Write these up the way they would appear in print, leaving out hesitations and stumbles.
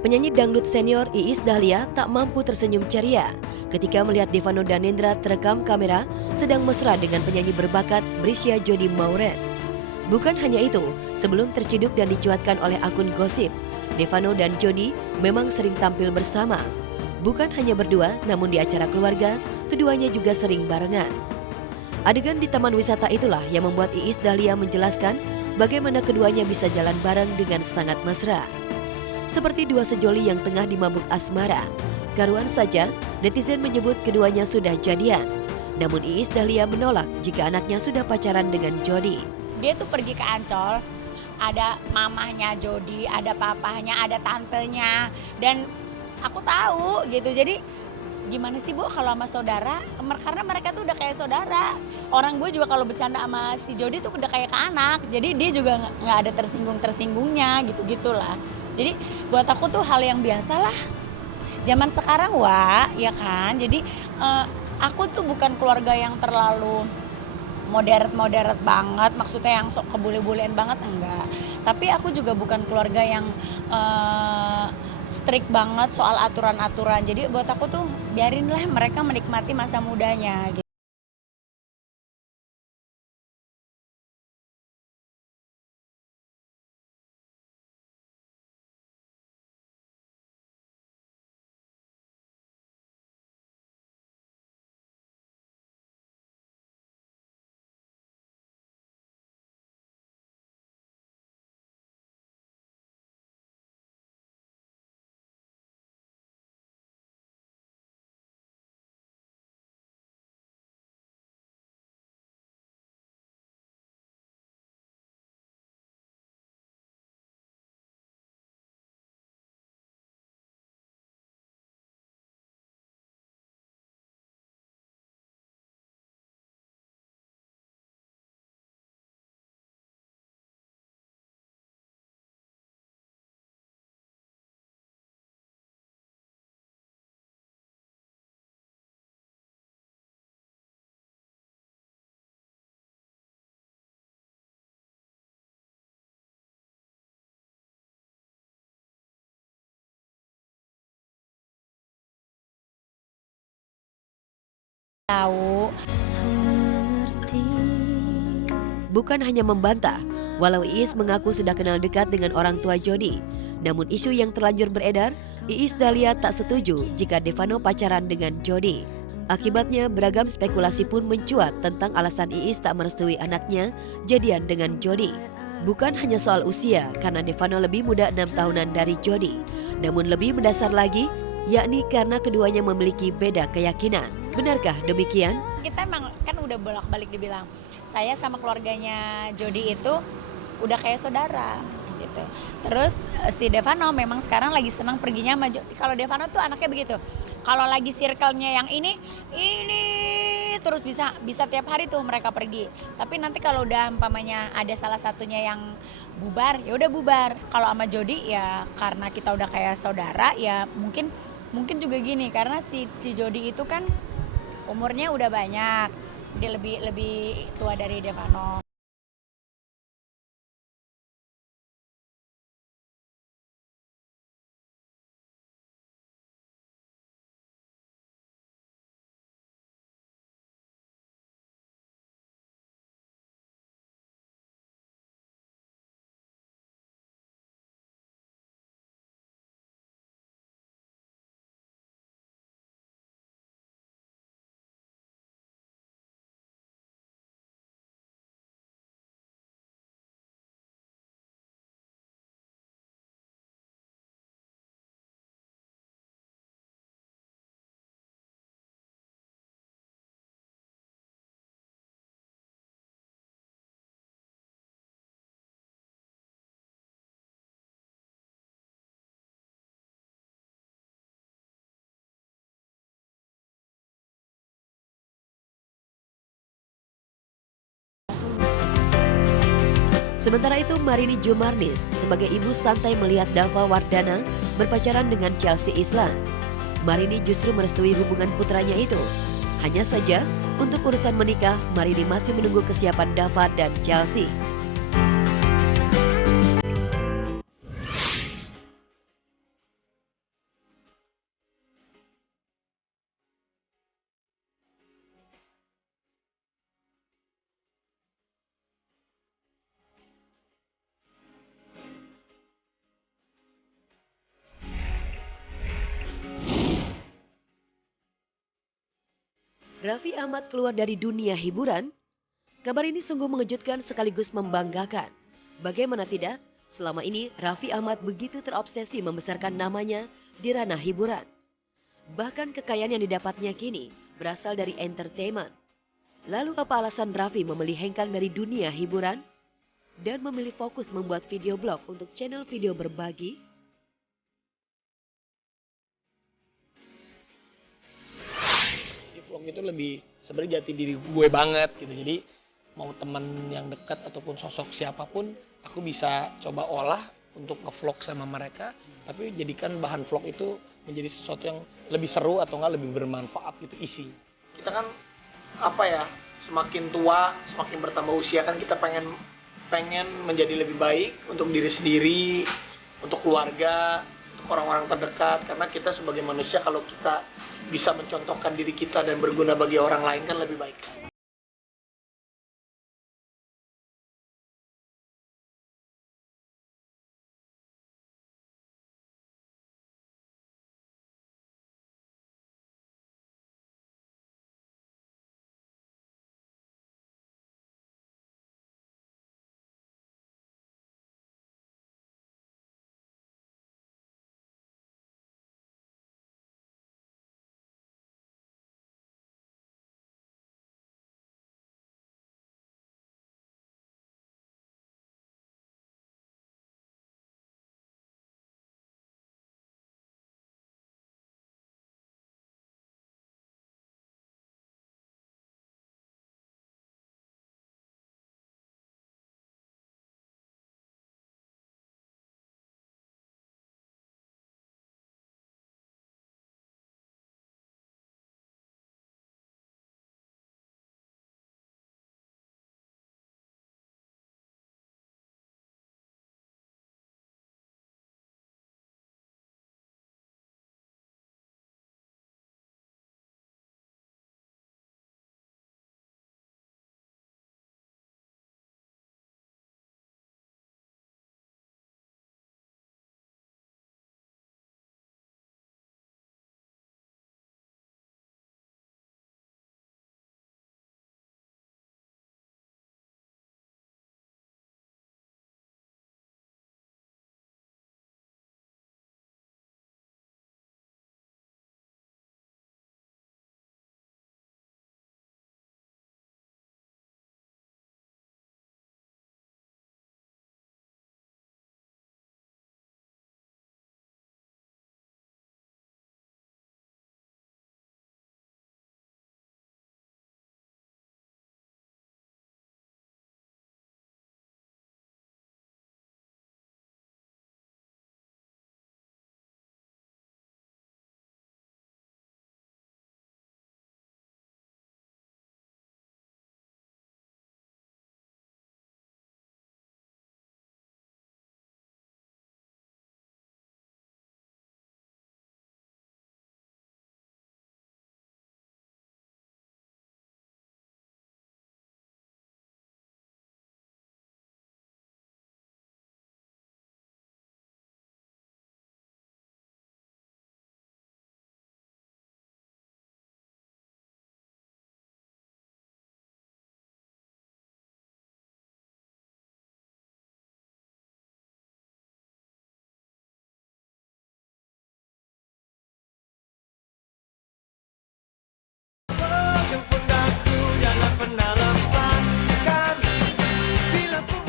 Penyanyi dangdut senior Iis Dahlia tak mampu tersenyum ceria ketika melihat Devano Danendra terekam kamera sedang mesra dengan penyanyi berbakat Brisya Jody Mauren. Bukan hanya itu, sebelum terciduk dan dicuatkan oleh akun gosip, Devano dan Jody memang sering tampil bersama. Bukan hanya berdua, namun di acara keluarga, keduanya juga sering barengan. Adegan di taman wisata itulah yang membuat Iis Dahlia menjelaskan bagaimana keduanya bisa jalan bareng dengan sangat mesra. Seperti dua sejoli yang tengah dimabuk asmara. Karuan saja, netizen menyebut keduanya sudah jadian. Namun Iis Dahlia menolak jika anaknya sudah pacaran dengan Jody. Dia tuh pergi ke Ancol, ada mamahnya Jody, ada papahnya, ada tantenya. Dan aku tahu gitu, jadi gimana sih Bu kalau sama saudara, karena mereka tuh udah kayak saudara. Orang gue juga kalau bercanda sama si Jody tuh udah kayak ke anak, jadi dia juga nggak ada tersinggung-tersinggungnya gitu-gitulah. Jadi buat aku tuh hal yang biasa lah. Zaman sekarang ya kan. Jadi aku tuh bukan keluarga yang terlalu modern banget, maksudnya yang sok kebule-bulean banget, enggak. Tapi aku juga bukan keluarga yang strict banget soal aturan-aturan. Jadi buat aku tuh biarinlah mereka menikmati masa mudanya gitu. Tahu. Bukan hanya membantah, walau Iis mengaku sudah kenal dekat dengan orang tua Jody. Namun isu yang terlanjur beredar, Iis Dahlia tak setuju jika Devano pacaran dengan Jody. Akibatnya beragam spekulasi pun mencuat tentang alasan Iis tak merestui anaknya jadian dengan Jody. Bukan hanya soal usia, karena Devano lebih muda 6 tahunan dari Jody. Namun lebih mendasar lagi, yakni karena keduanya memiliki beda keyakinan. Benarkah demikian? Kita emang kan udah bolak-balik dibilang, saya sama keluarganya Jody itu udah kayak saudara gitu. Terus si Devano memang sekarang lagi senang perginya sama Jody. Kalau Devano tuh anaknya begitu. Kalau lagi circle-nya yang ini terus bisa tiap hari tuh mereka pergi. Tapi nanti kalau udah umpamanya ada salah satunya yang bubar, ya udah bubar. Kalau sama Jody ya karena kita udah kayak saudara ya mungkin juga gini karena si Jody itu kan umurnya udah banyak. Dia lebih tua dari Devano. Sementara itu Marini Jumarnis sebagai ibu santai melihat Dava Wardana berpacaran dengan Chelsea Islan. Marini justru merestui hubungan putranya itu. Hanya saja untuk urusan menikah, Marini masih menunggu kesiapan Dava dan Chelsea. Raffi Ahmad keluar dari dunia hiburan. Kabar ini sungguh mengejutkan sekaligus membanggakan. Bagaimana tidak, selama ini Raffi Ahmad begitu terobsesi membesarkan namanya di ranah hiburan. Bahkan kekayaan yang didapatnya kini berasal dari entertainment. Lalu apa alasan Raffi memilih hengkang dari dunia hiburan dan memilih fokus membuat video blog untuk channel video berbagi? Di vlog itu lebih sebenarnya jati diri gue banget gitu. Jadi mau teman yang dekat ataupun sosok siapapun, aku bisa coba olah untuk nge-vlog sama mereka, tapi jadikan bahan vlog itu menjadi sesuatu yang lebih seru atau enggak lebih bermanfaat gitu isi. Kita kan apa ya, semakin tua, semakin bertambah usia kan kita pengen menjadi lebih baik untuk diri sendiri, untuk keluarga, untuk orang-orang terdekat, karena kita sebagai manusia kalau kita bisa mencontohkan diri kita dan berguna bagi orang lain kan lebih baik.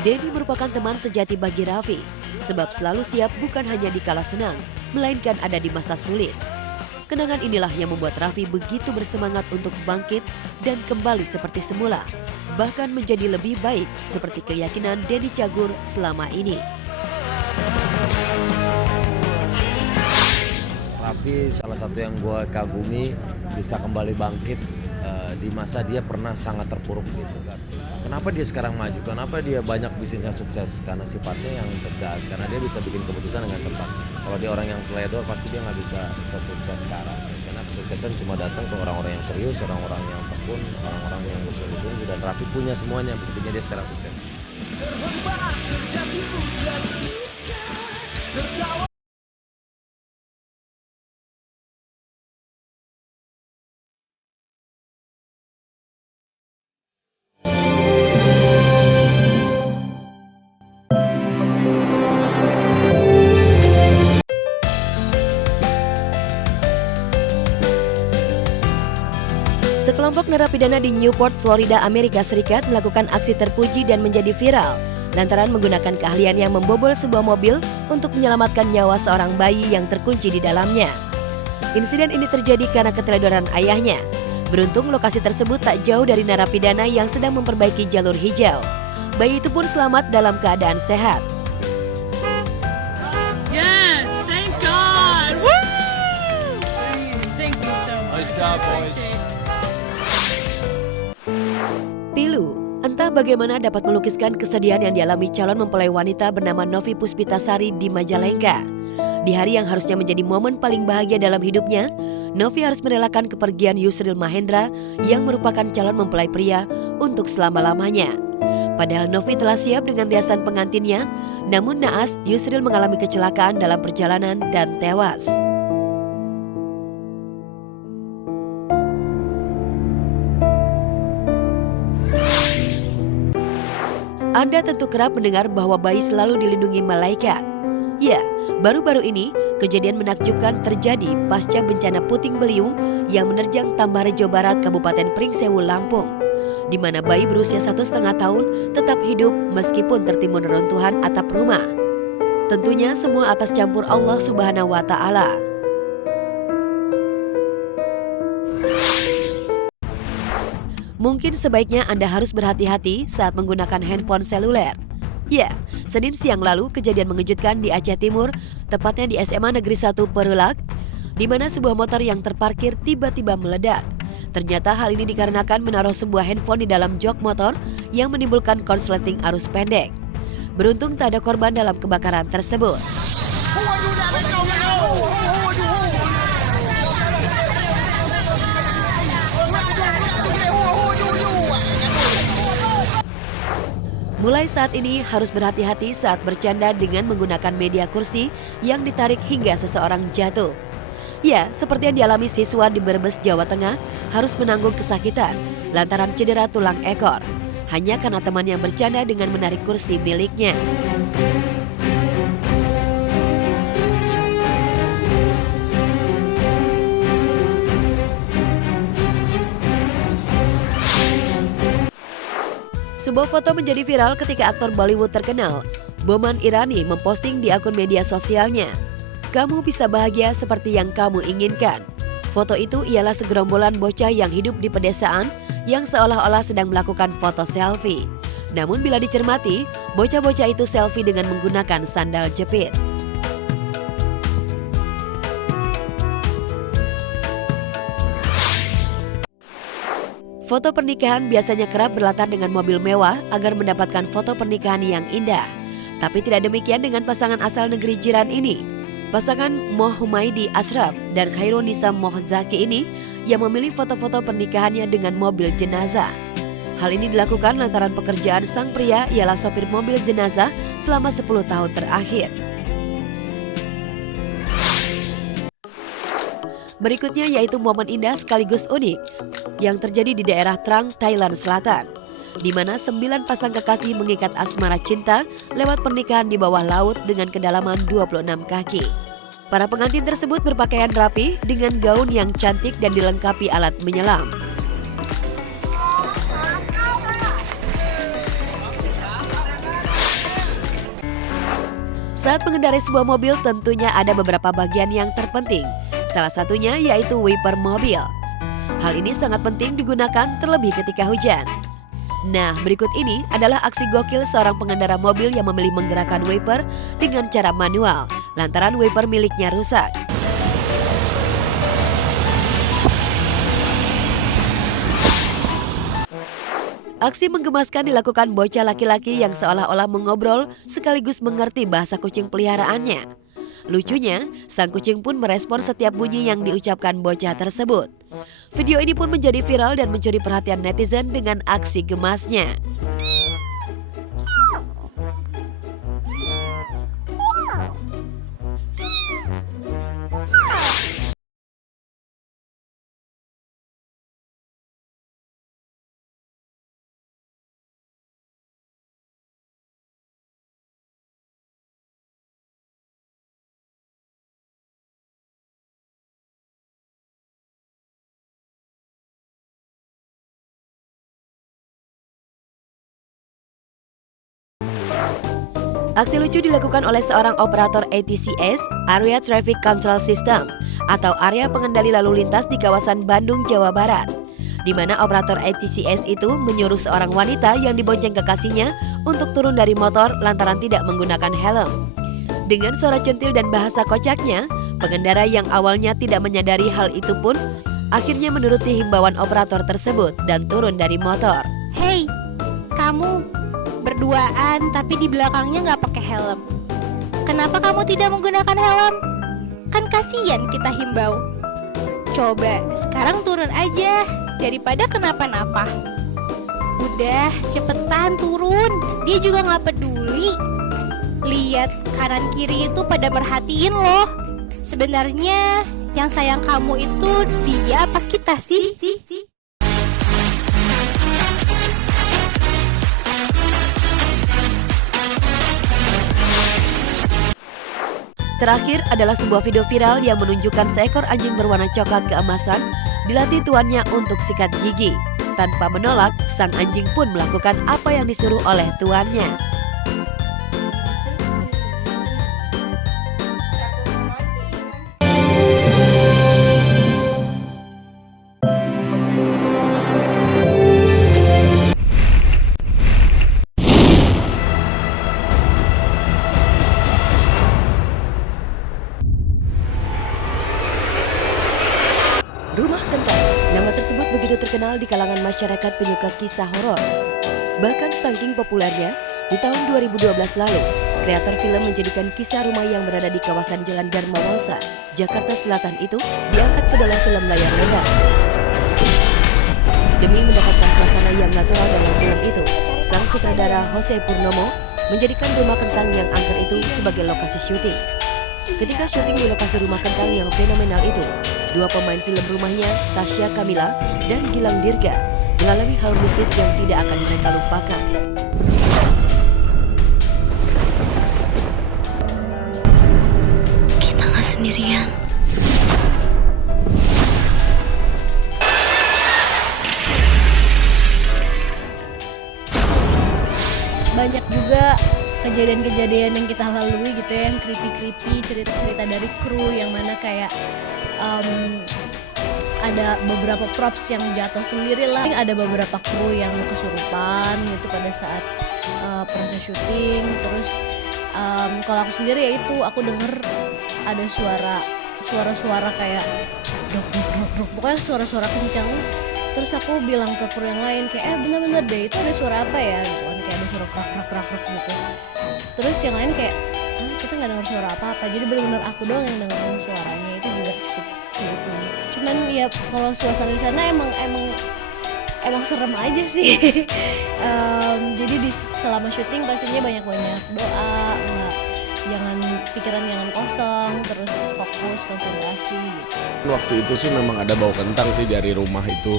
Denny merupakan teman sejati bagi Raffi, sebab selalu siap bukan hanya di kala senang, melainkan ada di masa sulit. Kenangan inilah yang membuat Raffi begitu bersemangat untuk bangkit dan kembali seperti semula, bahkan menjadi lebih baik seperti keyakinan Denny Cagur selama ini. Raffi salah satu yang gue kagumi bisa kembali bangkit di masa dia pernah sangat terpuruk gitu. Kenapa dia sekarang maju? Kenapa dia banyak bisnisnya sukses? Karena sifatnya yang tegas, karena dia bisa bikin keputusan dengan cepat. Kalau dia orang yang teledor pasti dia nggak bisa sukses sekarang. Karena kesuksesan cuma datang ke orang-orang yang serius, orang-orang yang tekun, orang-orang yang sungguh-sungguh, dan Raffi punya semuanya, buktinya dia sekarang sukses. Sekelompok narapidana di Newport, Florida, Amerika Serikat melakukan aksi terpuji dan menjadi viral lantaran menggunakan keahliannya membobol sebuah mobil untuk menyelamatkan nyawa seorang bayi yang terkunci di dalamnya. Insiden ini terjadi karena keteledoran ayahnya. Beruntung lokasi tersebut tak jauh dari narapidana yang sedang memperbaiki jalur hijau. Bayi itu pun selamat dalam keadaan sehat. Yes, thank God. Woo! Thank you so much. Nice job, boys. Pilu, entah bagaimana dapat melukiskan kesedihan yang dialami calon mempelai wanita bernama Novi Puspitasari di Majalengka. Di hari yang harusnya menjadi momen paling bahagia dalam hidupnya, Novi harus merelakan kepergian Yusril Mahendra yang merupakan calon mempelai pria untuk selama-lamanya. Padahal Novi telah siap dengan riasan pengantinnya, namun naas Yusril mengalami kecelakaan dalam perjalanan dan tewas. Anda tentu kerap mendengar bahwa bayi selalu dilindungi malaikat. Ya, baru-baru ini kejadian menakjubkan terjadi pasca bencana puting beliung yang menerjang Tambare, Jawa Barat, Kabupaten Pringsewu, Lampung, di mana bayi berusia 1,5 tahun tetap hidup meskipun tertimbun reruntuhan atap rumah. Tentunya semua atas campur Allah Subhanahu wa Ta'ala. Mungkin sebaiknya Anda harus berhati-hati saat menggunakan handphone seluler. Ya, Senin siang lalu kejadian mengejutkan di Aceh Timur, tepatnya di SMA Negeri 1 Perulak, di mana sebuah motor yang terparkir tiba-tiba meledak. Ternyata hal ini dikarenakan menaruh sebuah handphone di dalam jok motor yang menimbulkan korsleting arus pendek. Beruntung tak ada korban dalam kebakaran tersebut. Mulai saat ini harus berhati-hati saat bercanda dengan menggunakan media kursi yang ditarik hingga seseorang jatuh. Ya, seperti yang dialami siswa di Brebes, Jawa Tengah, harus menanggung kesakitan lantaran cedera tulang ekor, hanya karena teman yang bercanda dengan menarik kursi miliknya. Sebuah foto menjadi viral ketika aktor Bollywood terkenal, Boman Irani, memposting di akun media sosialnya. Kamu bisa bahagia seperti yang kamu inginkan. Foto itu ialah segerombolan bocah yang hidup di pedesaan yang seolah-olah sedang melakukan foto selfie. Namun bila dicermati, bocah-bocah itu selfie dengan menggunakan sandal jepit. Foto pernikahan biasanya kerap berlatar dengan mobil mewah agar mendapatkan foto pernikahan yang indah. Tapi tidak demikian dengan pasangan asal negeri jiran ini. Pasangan Moh Humaydi Ashraf dan Khairunisa Moh Zaki ini yang memilih foto-foto pernikahannya dengan mobil jenazah. Hal ini dilakukan lantaran pekerjaan sang pria ialah sopir mobil jenazah selama 10 tahun terakhir. Berikutnya yaitu momen indah sekaligus unik yang terjadi di daerah Trang, Thailand Selatan, di mana 9 pasang kekasih mengikat asmara cinta lewat pernikahan di bawah laut dengan kedalaman 26 kaki. Para pengantin tersebut berpakaian rapi dengan gaun yang cantik dan dilengkapi alat menyelam. Saat mengendarai sebuah mobil tentunya ada beberapa bagian yang terpenting. Salah satunya yaitu wiper mobil. Hal ini sangat penting digunakan terlebih ketika hujan. Nah, berikut ini adalah aksi gokil seorang pengendara mobil yang memilih menggerakkan wiper dengan cara manual, lantaran wiper miliknya rusak. Aksi menggemaskan dilakukan bocah laki-laki yang seolah-olah mengobrol sekaligus mengerti bahasa kucing peliharaannya. Lucunya, sang kucing pun merespon setiap bunyi yang diucapkan bocah tersebut. Video ini pun menjadi viral dan mencuri perhatian netizen dengan aksi gemasnya. Aksi lucu dilakukan oleh seorang operator ATCS, Area Traffic Control System, atau area pengendali lalu lintas di kawasan Bandung, Jawa Barat, di mana operator ATCS itu menyuruh seorang wanita yang dibonceng kekasihnya untuk turun dari motor lantaran tidak menggunakan helm. Dengan suara centil dan bahasa kocaknya, pengendara yang awalnya tidak menyadari hal itu pun akhirnya menuruti himbauan operator tersebut dan turun dari motor. Hei, kamu berduaan tapi di belakangnya nggak pakai helm. Kenapa kamu tidak menggunakan helm? Kan kasihan kita himbau. Coba sekarang turun aja daripada kenapa-napa. Udah cepetan turun. Dia juga nggak peduli. Lihat kanan kiri itu pada merhatiin loh. Sebenarnya yang sayang kamu itu dia apa kita sih? Terakhir adalah sebuah video viral yang menunjukkan seekor anjing berwarna coklat keemasan dilatih tuannya untuk sikat gigi. Tanpa menolak, sang anjing pun melakukan apa yang disuruh oleh tuannya. Rumah Kentang, nama tersebut begitu terkenal di kalangan masyarakat penyuka kisah horor. Bahkan saking populernya, di tahun 2012 lalu, kreator film menjadikan kisah rumah yang berada di kawasan Jalan Dharma Wangsa, Jakarta Selatan itu diangkat ke dalam film layar lebar. Demi mendapatkan suasana yang natural dalam film itu, sang sutradara Jose Purnomo menjadikan Rumah Kentang yang angker itu sebagai lokasi syuting. Ketika syuting di lokasi Rumah Kentang yang fenomenal itu, dua pemain film rumahnya, Tasya Kamila dan Gilang Dirga, mengalami hal mistis yang tidak akan mereka lupakan. Kita nggak sendirian. Banyak juga kejadian-kejadian yang kita lalui gitu ya, yang creepy-creepy, cerita-cerita dari kru yang mana kayak ada beberapa props yang jatuh sendiri lah, ada beberapa kru yang kesurupan gitu pada saat proses syuting. Terus kalau aku sendiri ya itu aku denger ada suara-suara kayak dok, pokoknya suara-suara kencang. Terus aku bilang ke kru yang lain kayak bener-bener deh itu ada suara apa ya gitu kan, kayak ada suara krak gitu. Terus yang lain kayak kita nggak dengar suara apa-apa, jadi benar-benar aku doang yang dengerin suaranya. Itu juga cukup creepy. Cuman ya kalau suasana di sana emang serem aja sih. Jadi selama syuting pastinya banyak doa, pikiran jangan kosong, terus fokus konsentrasi gitu. Waktu itu sih memang ada bau kentang sih dari rumah itu.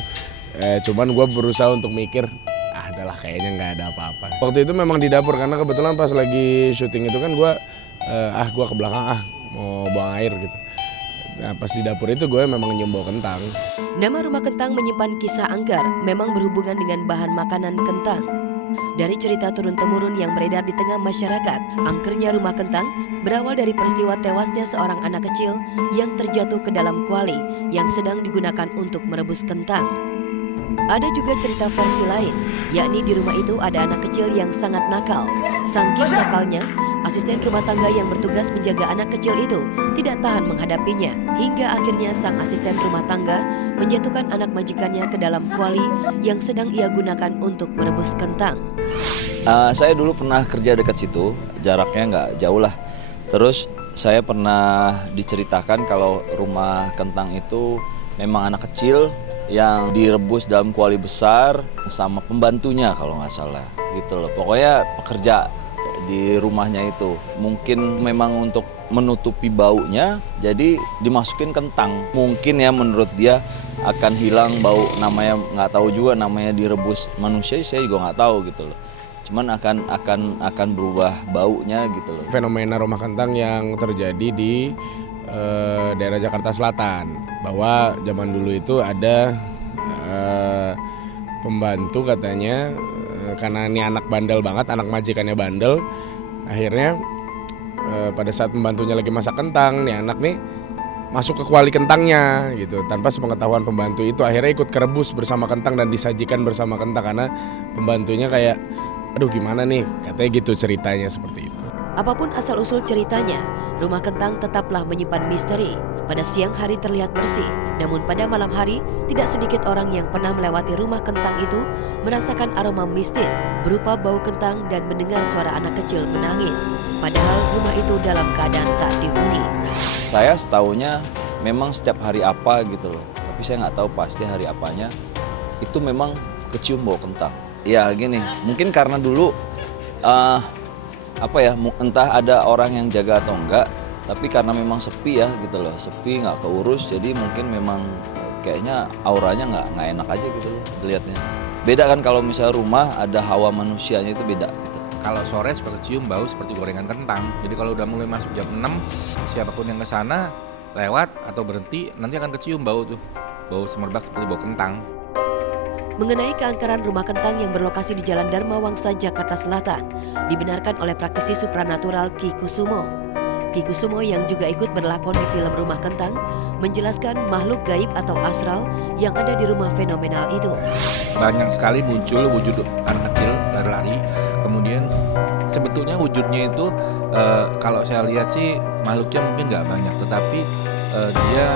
Cuman gue berusaha untuk mikir adalah kayaknya nggak ada apa-apa. Waktu itu memang di dapur karena kebetulan pas lagi syuting itu kan gue ke belakang mau buang air gitu. Nah pas di dapur itu gue memang nyium bau kentang. Nama Rumah Kentang menyimpan kisah angker memang berhubungan dengan bahan makanan kentang. Dari cerita turun-temurun yang beredar di tengah masyarakat, angkernya Rumah Kentang berawal dari peristiwa tewasnya seorang anak kecil yang terjatuh ke dalam kuali yang sedang digunakan untuk merebus kentang. Ada juga cerita versi lain, yakni di rumah itu ada anak kecil yang sangat nakal. Saking nakalnya, asisten rumah tangga yang bertugas menjaga anak kecil itu tidak tahan menghadapinya, hingga akhirnya sang asisten rumah tangga menjatuhkan anak majikannya ke dalam kuali yang sedang ia gunakan untuk merebus kentang. Saya dulu pernah kerja dekat situ, jaraknya nggak jauh lah. Terus saya pernah diceritakan kalau rumah kentang itu memang anak kecil yang direbus dalam kuali besar sama pembantunya kalau nggak salah gitu loh. Pokoknya pekerja di rumahnya itu mungkin memang untuk menutupi baunya jadi dimasukin kentang. Mungkin ya menurut dia akan hilang bau, namanya nggak tahu juga, namanya direbus manusia saya juga nggak tahu gitu loh. Cuman akan berubah baunya gitu loh. Fenomena rumah kentang yang terjadi di daerah Jakarta Selatan, bahwa zaman dulu itu ada pembantu katanya karena ini anak bandel banget, anak majikannya bandel, Akhirnya pada saat pembantunya lagi masak kentang, nih anak nih masuk ke kuali kentangnya gitu tanpa sepengetahuan pembantu itu, akhirnya ikut kerebus bersama kentang dan disajikan bersama kentang karena pembantunya kayak aduh gimana nih, katanya gitu ceritanya seperti itu. Apapun asal-usul ceritanya, rumah kentang tetaplah menyimpan misteri. Pada siang hari terlihat bersih, namun pada malam hari tidak sedikit orang yang pernah melewati rumah kentang itu merasakan aroma mistis berupa bau kentang dan mendengar suara anak kecil menangis. Padahal rumah itu dalam keadaan tak dihuni. Saya setahunya memang setiap hari apa gitu loh, tapi saya nggak tahu pasti hari apanya. Itu memang kecium bau kentang. Ya gini, mungkin karena dulu entah ada orang yang jaga atau enggak, tapi karena memang sepi ya gitu loh, sepi nggak keurus, jadi mungkin memang kayaknya auranya nggak enak aja gitu loh dilihatnya. Beda kan kalau misalnya rumah ada hawa manusianya, itu beda gitu. Kalau sore suka kecium bau seperti gorengan kentang. Jadi kalau udah mulai masuk jam 6, siapapun yang ke sana lewat atau berhenti nanti akan kecium bau tuh. Bau semerbak seperti bau kentang. Mengenai keangkeran rumah kentang yang berlokasi di Jalan Dharma Wangsa, Jakarta Selatan, dibenarkan oleh praktisi supranatural Ki Kusumo. Ki Kusumo yang juga ikut berlakon di film Rumah Kentang menjelaskan makhluk gaib atau astral yang ada di rumah fenomenal itu. Banyak sekali muncul wujud anak kecil lari-lari. Kemudian sebetulnya wujudnya itu kalau saya lihat sih makhluknya mungkin nggak banyak, tetapi dia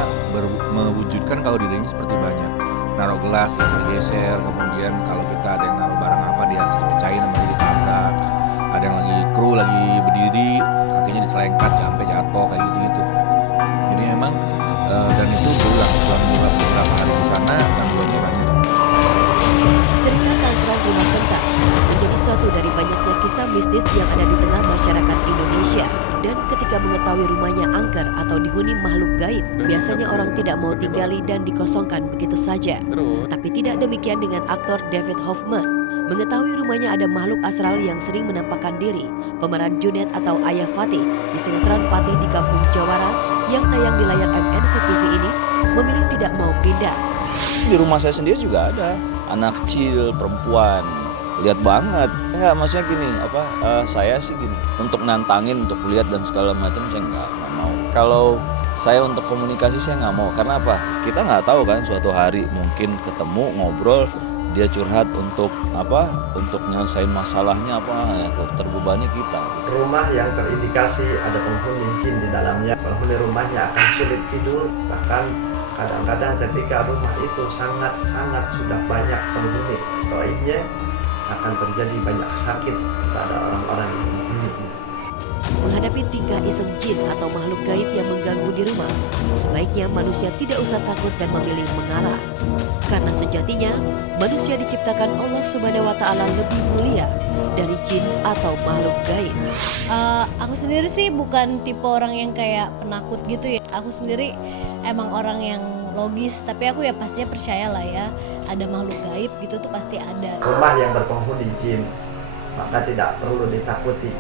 mewujudkan kalau dirinya seperti banyak. Naruh gelas geser-geser, kemudian kalau kita ada yang naruh barang apa dia pecahin sama dia ditabrak. Ada yang lagi kru lagi berdiri, kakinya diselengkat sampai jatuh kayak gitu-gitu. Jadi memang dan itu berulang selama beberapa hari di sana, gangguannya banyak. Cerita keangkeran rumah kentang menjadi suatu dari banyaknya kisah mistis yang ada di tengah masyarakat Indonesia. Dan ketika mengetahui rumahnya angker atau dihuni makhluk gaib, biasanya orang tidak mau tinggali dan dikosongkan begitu saja. Tapi tidak demikian dengan aktor David Hoffman. Mengetahui rumahnya ada makhluk astral yang sering menampakkan diri, pemeran Junet atau Ayah Fatih di sinetron Fatih di Kampung Jawara yang tayang di layar MNC TV ini memilih tidak mau pindah. Di rumah saya sendiri juga ada anak kecil, perempuan. Lihat banget. Enggak, maksudnya gini, saya sih gini, untuk nantangin, untuk lihat dan segala macam saya nggak mau. Kalau saya untuk komunikasi saya nggak mau, karena apa? Kita nggak tahu kan suatu hari mungkin ketemu, ngobrol, dia curhat untuk untuk nyelesain masalahnya ya, terbebani kita. Rumah yang terindikasi ada penghuni jin di dalamnya, penghuni rumahnya akan sulit tidur, bahkan kadang-kadang ketika rumah itu sangat sudah banyak penghuni gaibnya, akan terjadi banyak sakit kepada orang-orang yang menghuninya. Menghadapi tingkah iseng jin atau makhluk gaib yang mengganggu di rumah, sebaiknya manusia tidak usah takut dan memilih mengalah. Karena sejatinya, manusia diciptakan Allah Subhanahu wa Ta'ala lebih mulia dari jin atau makhluk gaib. Aku sendiri sih bukan tipe orang yang kayak penakut gitu ya. Aku sendiri emang orang yang logis, tapi aku ya pastinya percaya lah ya, ada makhluk gaib gitu tuh pasti ada. Rumah yang berpenghuni jin, maka tidak perlu ditakuti.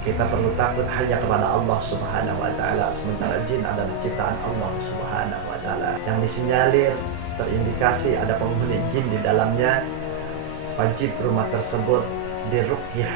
Kita perlu takut hanya kepada Allah Subhanahu wa Ta'ala, sementara jin adalah ciptaan Allah Subhanahu wa Ta'ala. Yang disinyalir terindikasi ada penghuni jin di dalamnya, wajib rumah tersebut diruqyah.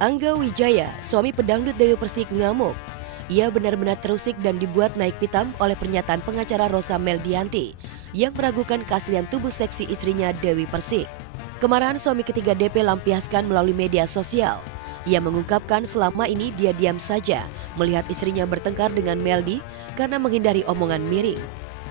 Angga Wijaya, suami pedangdut Dewi Persik, ngamuk. Ia benar-benar terusik dan dibuat naik pitam oleh pernyataan pengacara Rosa Meldianti yang meragukan keaslian tubuh seksi istrinya Dewi Persik. Kemarahan suami ketiga DP lampiaskan melalui media sosial. Ia mengungkapkan selama ini dia diam saja melihat istrinya bertengkar dengan Meldi karena menghindari omongan miring.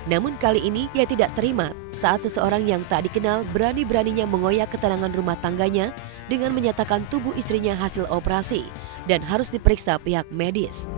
Namun kali ini ia tidak terima saat seseorang yang tak dikenal berani-beraninya mengoyak ketenangan rumah tangganya dengan menyatakan tubuh istrinya hasil operasi dan harus diperiksa pihak medis.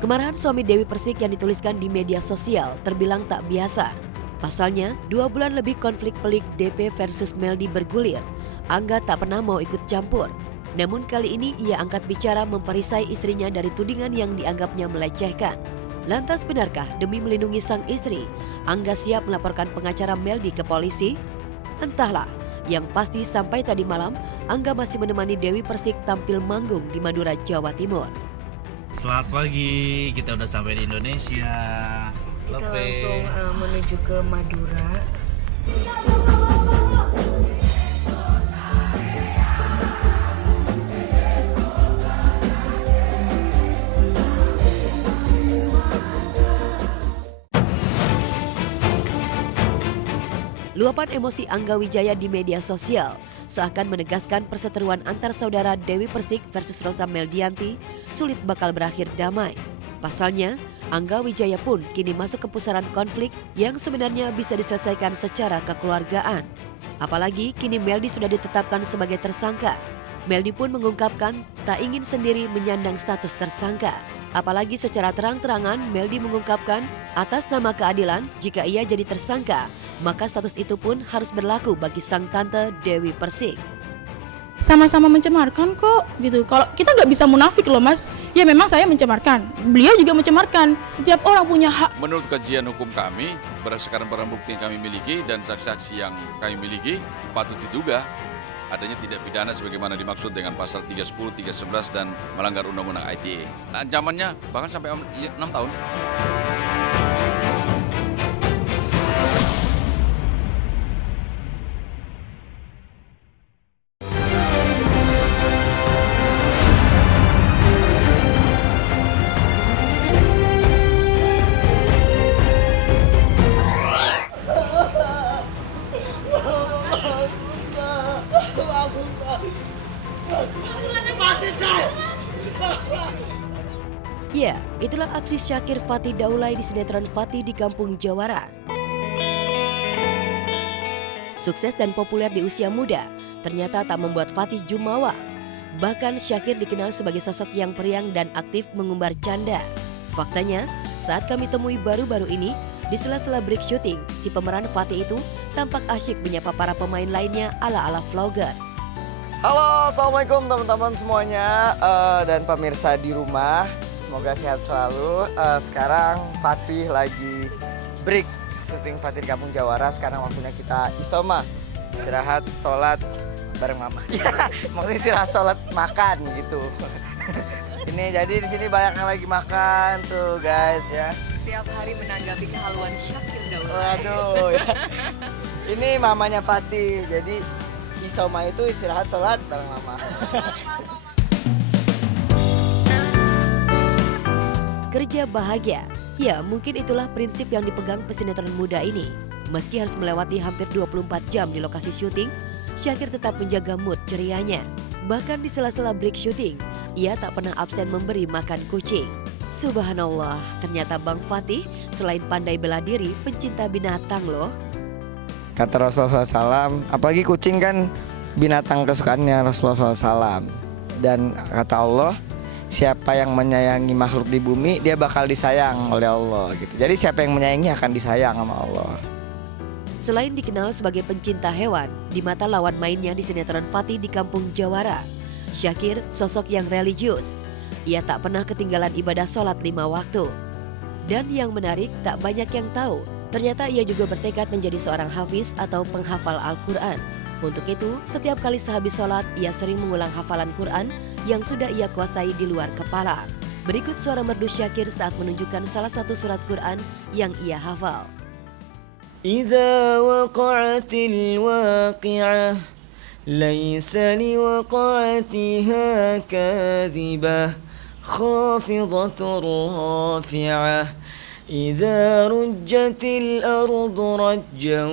Kemarahan suami Dewi Persik yang dituliskan di media sosial terbilang tak biasa. Pasalnya, 2 bulan lebih konflik pelik DP versus Meldi bergulir. Angga tak pernah mau ikut campur. Namun kali ini ia angkat bicara memperisai istrinya dari tudingan yang dianggapnya melecehkan. Lantas benarkah demi melindungi sang istri, Angga siap melaporkan pengacara Meldi ke polisi? Entahlah, yang pasti sampai tadi malam, Angga masih menemani Dewi Persik tampil manggung di Madura, Jawa Timur. Selamat pagi, kita udah sampai di Indonesia. Kita langsung menuju ke Madura. Luapan emosi Angga Wijaya di media sosial seakan menegaskan perseteruan antar saudara Dewi Persik versus Rosa Meldianti sulit bakal berakhir damai. Pasalnya, Angga Wijaya pun kini masuk ke pusaran konflik yang sebenarnya bisa diselesaikan secara kekeluargaan. Apalagi kini Meldi sudah ditetapkan sebagai tersangka. Meldi pun mengungkapkan tak ingin sendiri menyandang status tersangka. Apalagi secara terang-terangan Meldi mengungkapkan atas nama keadilan jika ia jadi tersangka, maka status itu pun harus berlaku bagi sang tante Dewi Persik. Sama-sama mencemarkan kok gitu. Kalau kita nggak bisa munafik loh mas, ya memang saya mencemarkan, beliau juga mencemarkan. Setiap orang punya hak. Menurut kajian hukum kami, berdasarkan barang bukti yang kami miliki dan saksi-saksi yang kami miliki, patut diduga adanya tidak pidana sebagaimana dimaksud dengan pasal 310, 311 dan melanggar undang-undang ITE. Ancamannya bahkan sampai 6 tahun. Ya, itulah aksi Syakir Fatih Daulay di sinetron Fatih di Kampung Jawara. Sukses dan populer di usia muda, ternyata tak membuat Fatih jumawa. Bahkan Syakir dikenal sebagai sosok yang periang dan aktif mengumbar canda. Faktanya, saat kami temui baru-baru ini, di sela-sela break syuting, si pemeran Fatih itu tampak asyik menyapa para pemain lainnya ala-ala vlogger. Halo, assalamualaikum teman-teman semuanya dan pemirsa di rumah. Semoga sehat selalu. Sekarang Fatih lagi break syuting Fatih di Kampung Jawara. Sekarang waktunya kita isoma, istirahat, sholat bareng mama. Maksudnya istirahat, sholat, makan gitu. Ini jadi di sini banyak yang lagi makan tuh guys ya. Setiap hari menanggapi kehaluan Syakir Daulay. Waduh. Ya. Ini mamanya Fatih. Jadi isoma itu istirahat, sholat bareng mama. Kerja bahagia, ya mungkin itulah prinsip yang dipegang pesinetron muda ini. Meski harus melewati hampir 24 jam di lokasi syuting, Syakir tetap menjaga mood cerianya. Bahkan di sela-sela break syuting, ia tak pernah absen memberi makan kucing. Subhanallah, ternyata Bang Fatih selain pandai bela diri, pencinta binatang loh. Kata Rasulullah SAW, apalagi kucing kan binatang kesukaannya Rasulullah SAW. Dan kata Allah, siapa yang menyayangi makhluk di bumi, dia bakal disayang oleh Allah gitu. Jadi siapa yang menyayangi akan disayang sama Allah. Selain dikenal sebagai pencinta hewan, di mata lawan mainnya di sinetron Fatih di Kampung Jawara, Syakir sosok yang religius. Ia tak pernah ketinggalan ibadah sholat 5 waktu. Dan yang menarik, tak banyak yang tahu, ternyata ia juga bertekad menjadi seorang hafiz atau penghafal Al-Quran. Untuk itu, setiap kali sehabis sholat, ia sering mengulang hafalan Quran yang sudah ia kuasai di luar kepala. Berikut suara merdu Syakir saat menunjukkan salah satu surat Quran yang ia hafal. Idza waqa'atil waqi'ah laysa liwaqa'atiha kadhibah khafidatur rafi'ah إذا رجت الأرض رجا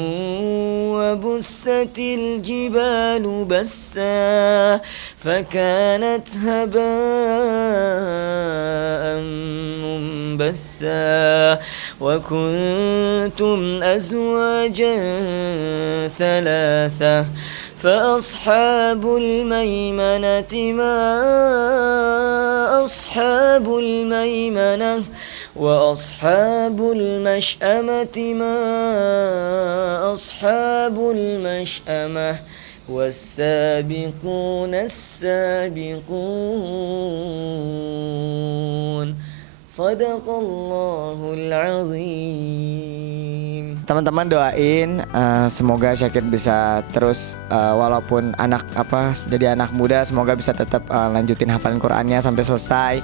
وبست الجبال بسا فكانت هباء منبثا وكنتم أزواجا ثلاثة فأصحاب الميمنة ما أصحاب الميمنة وأصحاب المشأمة ما أصحاب المشأمة والسابقون السابقون صدق الله العظيم. Teman-teman doain semoga Syakir bisa terus walaupun jadi anak muda, semoga bisa tetap lanjutin hafalan Qur'annya sampai selesai.